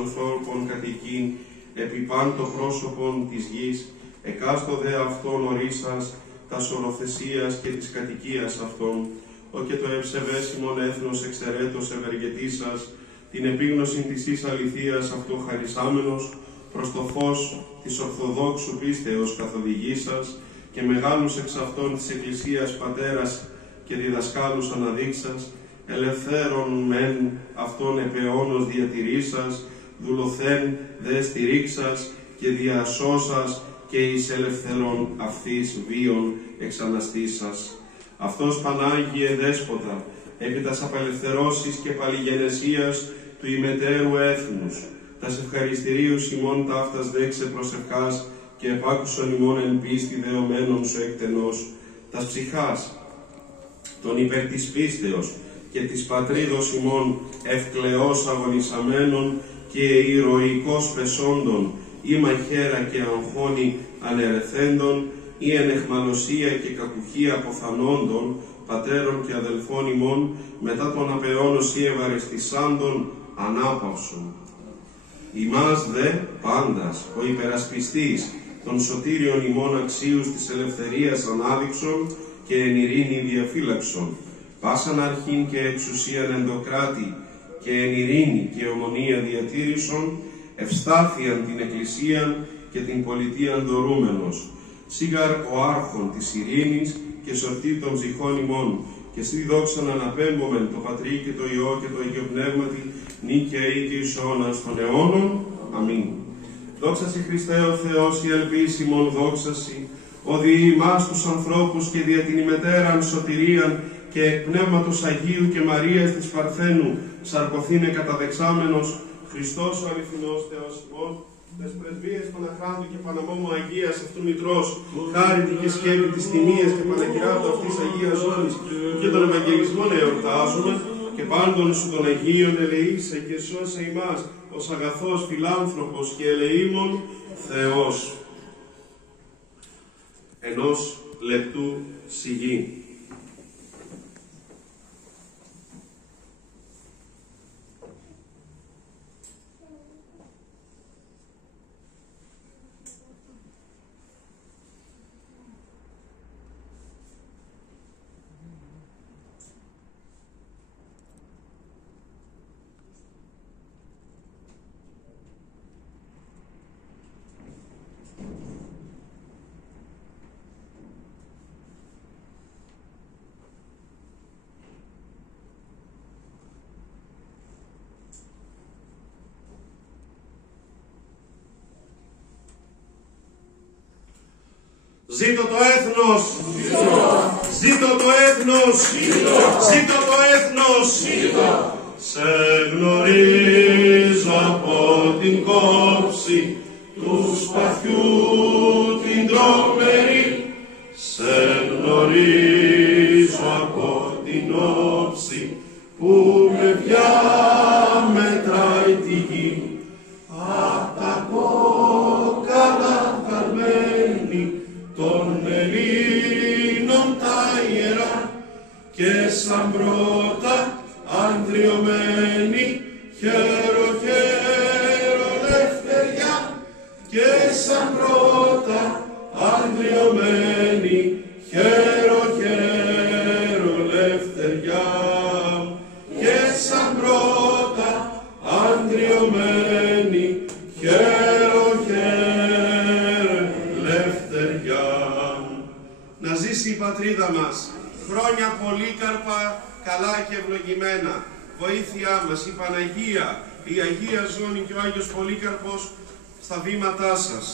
ανθρώπων κατοικήν, επί παν το πρόσωπον της γης, εκάστοδε αυτόν ορίσας, τας οροθεσίας και της κατοικίας αυτών, ο και το ευσεβέσιμον έθνος εξαιρέτως ευεργετήσας, την επίγνωση της εις αληθείας αυτοχαρισάμενος, προς το φως της ορθοδόξου πίστεως καθοδηγήσας, και μεγάλους εξ αυτών της Εκκλησίας πατέρας και διδασκάλους αναδείξας, ελευθέρων μεν αυτόν επαιώνος διατηρήσας, δουλοθέν δε στηρίξας και διασώσας και εις ελευθερών αυτής βίων εξαναστήσας. Αυτός Πανάγιε Δέσποτα, επί τας απελευθερώσεις και παλιγενεσίας του ημετέρου έθνους, τας ευχαριστηρίους ημών ταύτας δέξε προσευχάς και επάκουσον ημών εν πίστη δεωμένων σου εκτενώς, τας ψυχάς, των υπέρ της πίστεως και της πατρίδος ημών ευκλαιώς αγωνισαμένων και ηρωικός πεσόντων, ή μαχαίρα και αγχώνη ανερεθέντων, ή εν εχμαλωσία και κακουχία αποθανόντων, πατέρων και αδελφών ημών, μετά τον απεώνος ή ευαρεστησάντων ανάπαυσον. Ημάς δε πάντας, ο υπερασπιστής των σωτήριων ημών αξίους της ελευθερίας ανάδειξον και εν ειρήνη διαφύλαξον, πάσαν αρχήν και εξουσίαν εντοκράτη και εν ειρήνη και ομονία διατήρησον, ευστάθιαν την Εκκλησίαν και την πολιτείαν δωρούμενος, σίγαρ ο άρχον της ειρήνης και σωτή των ψυχών ημών, και στη δόξαν αναπέμπομεν το Πατρί και το Υιό και το Αγίο Πνεύματι, νίκαια ή και εις αιώνας των αιώνων. Αμήν. Δόξα σοι Χριστέ ο Θεός, η ελπίς ημών δόξα σοι, ο δι' ημάς τους ανθρώπους και δια την ημετέραν σωτηρίαν και εκ Πνεύματος Αγίου και Μαρίας της Παρθένου σαρκωθήνε καταδεξάμενος, Χριστός ο αληθινός Θεός ημών, τες πρεσβείες Παναχράντου και Παναμόμου Αγίας αυτού Μητρός, χάρητη και σκέπη της τιμίας και Παναγυράτου αυτής Αγίας Ζώνης, και των Ευαγγελισμών εορτάζουμε, και πάντων σου των Αγίων ελεήσε και σώσε ημάς, ως αγαθός φιλάνθρωπος και ελεήμων Θεός. Ενός λεπτού σιγή. Ζήτω το έθνος! Ζήτω το έθνος! Ζήτω το έθνος! Σε γνωρίζω από την κόψη του σπαθιού την τρομερή. Σε γνωρίζω από την όψη που με διαμετράει τη γη. Απ' τα κόκαλα χαρμένη των Ελλήνων τα ιερά, και σαν πρώτα αντριωμένη χέρο χέρο λευτεριά, και σαν πρώτα αντριωμένη χέρο χέρο λευτεριά, και σαν πρώτα αντριωμένη χέρο χέρο λευτεριά. Να ζήσει η πατρίδα μας χρόνια πολύκαρπα, καλά και ευλογημένα. Βοήθειά μας η Παναγία, η Αγία Ζώνη και ο Άγιος Πολύκαρπος στα βήματά σας.